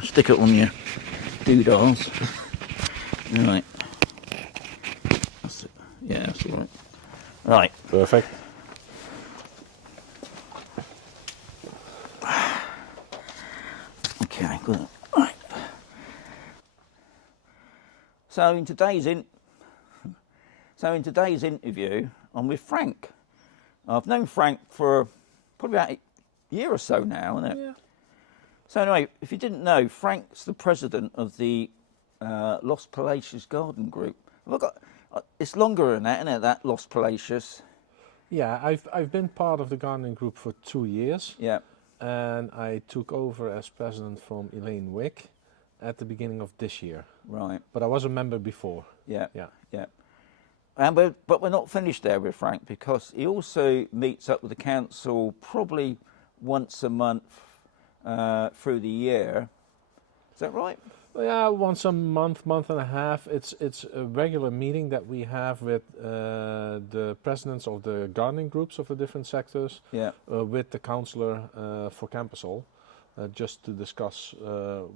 Stick it on your doodles. Right. That's it. Yeah, that's all right. Right. Perfect. Okay, good. Right. So in today's interview, I'm with Frank. I've known Frank for probably about a year or so now, isn't it? Yeah. So anyway, if you didn't know, Frank's the president of the Los Palacios Garden Group. Have I got? It's longer than that, isn't it? That Los Palacios. Yeah, I've been part of the gardening group for 2 years, Yeah. and I took over as president from Elaine Wick at the beginning of this year. Right. But I was a member before. Yeah. Yeah. Yeah. And but we're not finished there with Frank, because he also meets up with the council probably once a month through the year. Is that right? Well, yeah, once a month, month and a half. It's a regular meeting that we have with the presidents of the gardening groups of the different sectors, Yeah. with the councillor for Campusol, just to discuss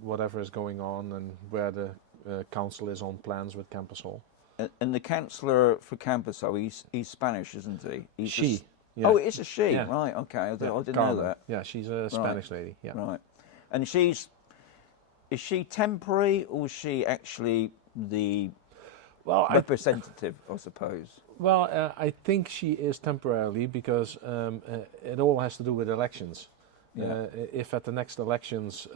whatever is going on and where the council is on plans with Campusol. And the councillor for Campusol, he's Spanish, isn't he? He's She. Yeah. Oh, it's a she. Yeah. Right. Okay. I didn't know Carmen. that. Yeah, she's a Spanish lady. Yeah. Right. And is she temporary, or is she actually the representative, I suppose? Well, I think she is temporarily, because it all has to do with elections. Yeah. If at the next elections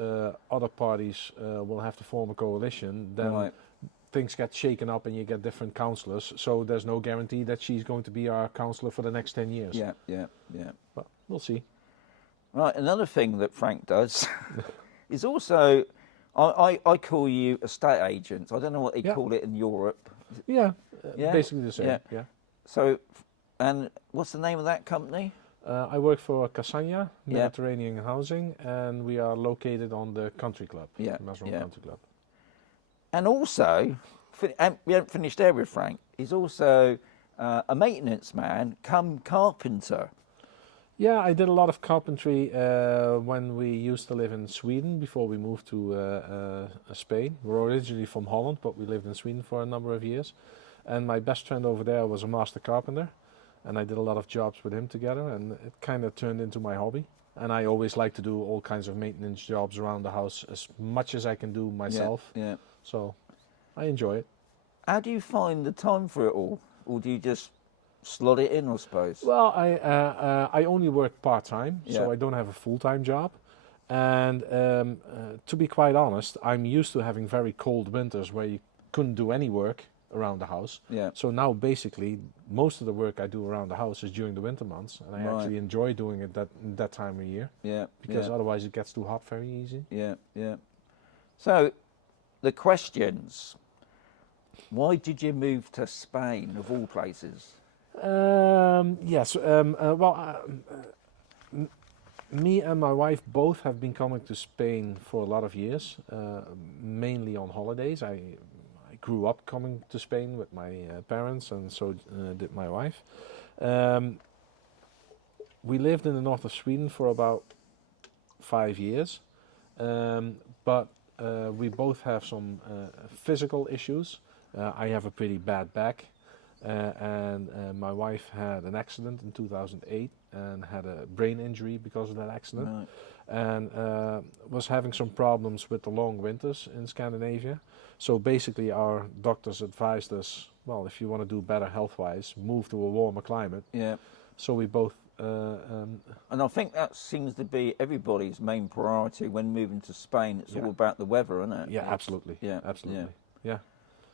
other parties will have to form a coalition, then Right. things get shaken up and you get different councillors. So there's no guarantee that she's going to be our councillor for the next 10 years. Yeah. But we'll see. Right. Another thing that Frank does is also, I call you estate agents. I don't know what they call it in Europe. Yeah, Yeah? basically the same. Yeah. So, and what's the name of that company? I work for Casania, Mediterranean Housing, and we are located on the country club, Masron Country Club. And also, and we haven't finished there with Frank, he's also a maintenance man come carpenter. Yeah, I did a lot of carpentry when we used to live in Sweden before we moved to Spain. We're originally from Holland, but we lived in Sweden for a number of years. And my best friend over there was a master carpenter, and I did a lot of jobs with him together, and it kind of turned into my hobby. And I always like to do all kinds of maintenance jobs around the house as much as I can do myself. Yeah. So I enjoy it. How do you find the time for it all? Or do you just slot it in, I suppose? Well, I only work part-time, so Yeah. I don't have a full-time job. And to be quite honest, I'm used to having very cold winters where you couldn't do any work around the house. Yeah. So now basically most of the work I do around the house is during the winter months, and I actually enjoy doing it that time of year. Yeah. Because otherwise it gets too hot very easy. Yeah. So, the questions. Why did you move to Spain, of all places? Yes. Me and my wife both have been coming to Spain for a lot of years, mainly on holidays. I grew up coming to Spain with my parents, and so did my wife. We lived in the north of Sweden for about 5 years, but we both have some physical issues. I have a pretty bad back, and my wife had an accident in 2008 and had a brain injury because of that accident, Right. and was having some problems with the long winters in Scandinavia. So basically our doctors advised us, well, if you want to do better health-wise, move to a warmer climate. Yeah. So we both... And I think that seems to be everybody's main priority when moving to Spain. It's all about the weather, isn't it? Yeah, absolutely. Yeah, Absolutely. Yeah.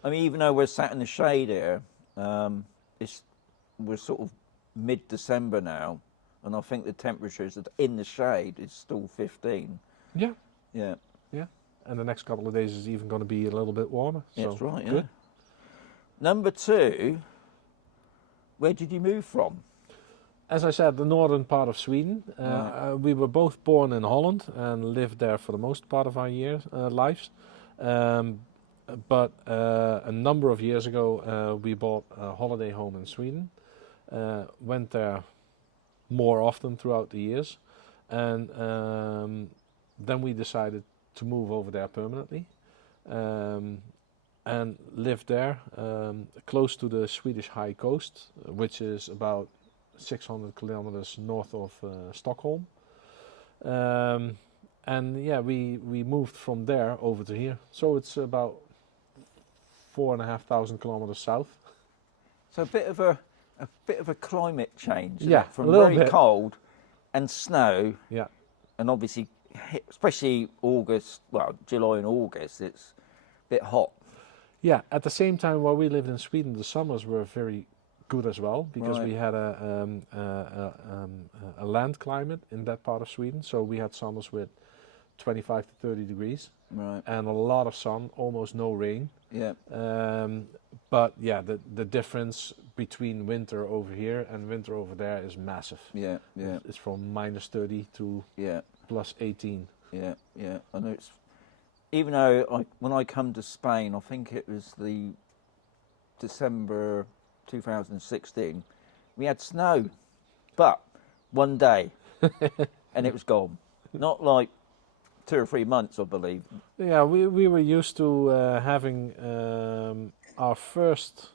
I mean, even though we're sat in the shade here, we're sort of mid-December now, and I think the temperatures in the shade is still 15. Yeah. Yeah. Yeah. And the next couple of days is even going to be a little bit warmer. So That's right, yeah. good. Number 2, where did you move from? As I said, the northern part of Sweden. We were both born in Holland and lived there for the most part of our lives. But a number of years ago, we bought a holiday home in Sweden. Went there more often throughout the years. And then we decided to move over there permanently, and live there, close to the Swedish high coast, which is about 600 kilometers north of Stockholm. And yeah, we moved from there over to here. So it's about 4,500 kilometers south. So a bit of a climate change. Isn't Yeah, it? From a little very bit. cold and snow, Yeah, and obviously, especially August, well, July and August, it's a bit hot. yeah. At the same time, while we lived in Sweden, the summers were very good as well because Right. we had a land climate in that part of Sweden. So we had summers with 25 to 30 degrees Right. and a lot of sun, almost no rain. Yeah. But yeah, the difference between winter over here and winter over there is massive. Yeah. Yeah. It's from minus 30 to Yeah. plus 18. Yeah. Yeah. I know it's. Even though when I come to Spain, I think it was the December 2016, we had snow, but one day, and it was gone. Not like 2 or 3 months, I believe. Yeah, we were used to having our first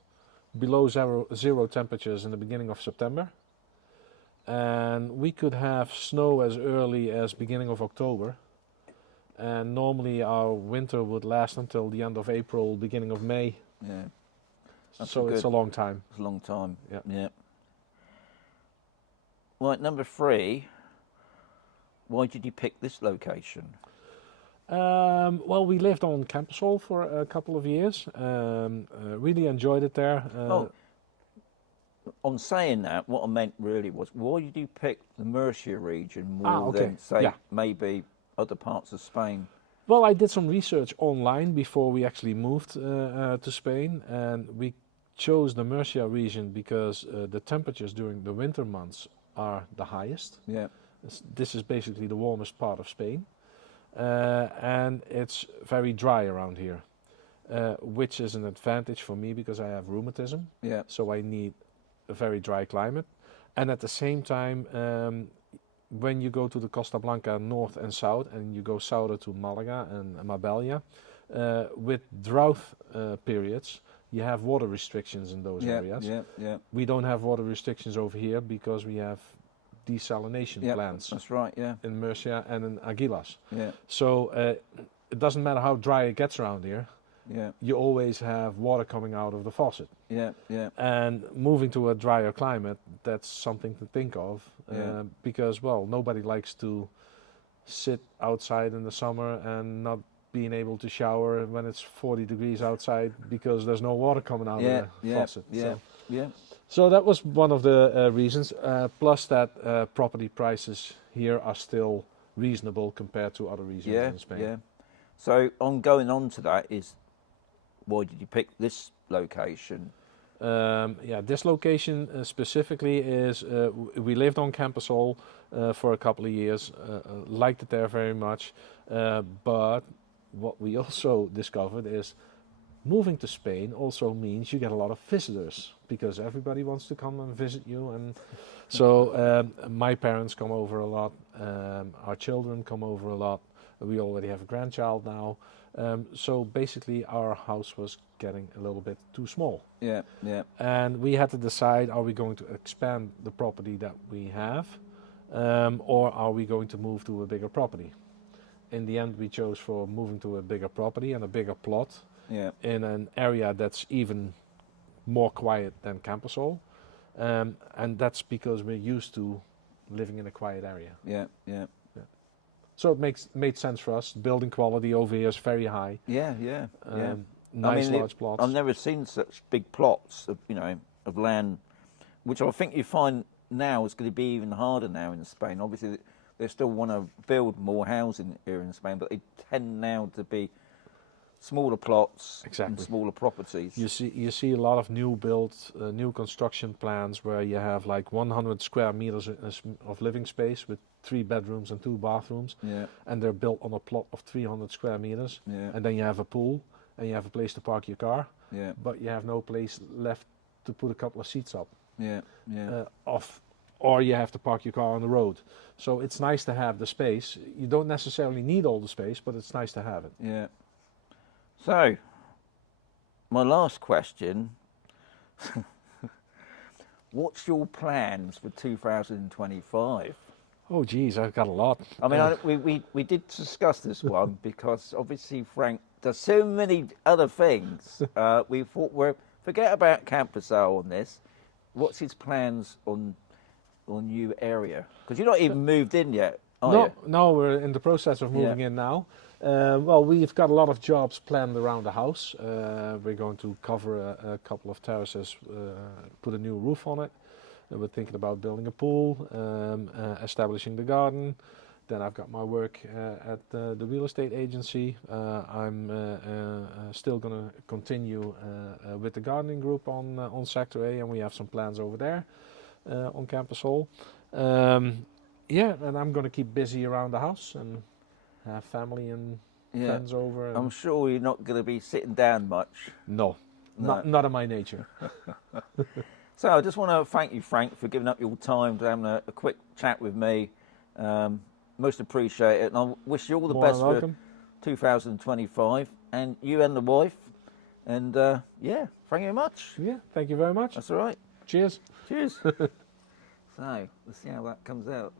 below zero temperatures in the beginning of September, and we could have snow as early as beginning of October. And normally our winter would last until the end of April, beginning of May. Yeah. That's So it's a long time. It's a long time. Yeah. Yeah. Right, number 3. Why did you pick this location? Well, we lived on Campusol for a couple of years. Really enjoyed it there. On saying that, what I meant really was, why did you pick the Murcia region more than, say, Yeah. maybe other parts of Spain? Well, I did some research online before we actually moved to Spain, and we chose the Murcia region because the temperatures during the winter months are the highest. Yeah. This is basically the warmest part of Spain, and it's very dry around here, which is an advantage for me because I have rheumatism, Yeah. so I need a very dry climate. And at the same time, when you go to the Costa Blanca north and south, and you go south to Malaga and Marbella, with drought periods, you have water restrictions in those areas. Yeah. Yeah. We don't have water restrictions over here because we have desalination Yeah. plants That's right. Yeah. in Murcia and in Aguilas. Yeah. So it doesn't matter how dry it gets around here, Yeah. you always have water coming out of the faucet. Yeah. Yeah. And moving to a drier climate, that's something to think of, Yeah. because, well, nobody likes to sit outside in the summer and not being able to shower when it's 40 degrees outside because there's no water coming out Yeah. of the Yeah. faucet. Yeah. So, Yeah. so that was one of the reasons, plus that property prices here are still reasonable compared to other regions Yeah. in Spain. Yeah. So on going on to that is, why did you pick this location? Yeah, this location specifically is, we lived on Campusol for a couple of years, liked it there very much, but what we also discovered is moving to Spain also means you get a lot of visitors because everybody wants to come and visit you. And so my parents come over a lot, our children come over a lot, we already have a grandchild now. So basically our house was getting a little bit too small. Yeah. Yeah. And we had to decide, are we going to expand the property that we have, or are we going to move to a bigger property? In the end, we chose for moving to a bigger property and a bigger plot Yeah. in an area that's even more quiet than Campusol. And that's because we're used to living in a quiet area. Yeah. Yeah. So it made sense for us. Building quality over here is very high. Yeah. Yeah. Yeah. Nice mean, large plots. I've never seen such big plots of, of land, which I think you find now is going to be even harder now in Spain. Obviously, they still want to build more housing here in Spain, but they tend now to be smaller plots and Exactly. smaller properties. You see a lot of new build, new construction plans where you have like 100 square meters of living space with 3 bedrooms and 2 bathrooms, Yeah. and they're built on a plot of 300 square meters, Yeah. and then you have a pool and you have a place to park your car, Yeah. but you have no place left to put a couple of seats up. Yeah. Yeah. or you have to park your car on the road. So it's nice to have the space. You don't necessarily need all the space, but it's nice to have it. Yeah. So, my last question. What's your plans for 2025? Oh, geez, I've got a lot. I mean, we did discuss this one because obviously Frank does so many other things. We thought, forget about camper sale on this. What's his plans on new area? Because you're not even moved in yet, are you? No, we're in the process of moving in now. Well, we've got a lot of jobs planned around the house. We're going to cover a couple of terraces, put a new roof on it. We're thinking about building a pool, establishing the garden. Then I've got my work at the real estate agency. I'm still going to continue with the gardening group on Sector A, and we have some plans over there on Campus Hall. Yeah, and I'm going to keep busy around the house and have family and friends over. I'm sure you're not going to be sitting down much. No. Not in my nature. So I just want to thank you, Frank, for giving up your time to having a quick chat with me. Most appreciate it, and I wish you all the best for 2025, and you and the wife. And thank you very much. Yeah, thank you very much. That's all right. Cheers. Cheers. So let's see how that comes out.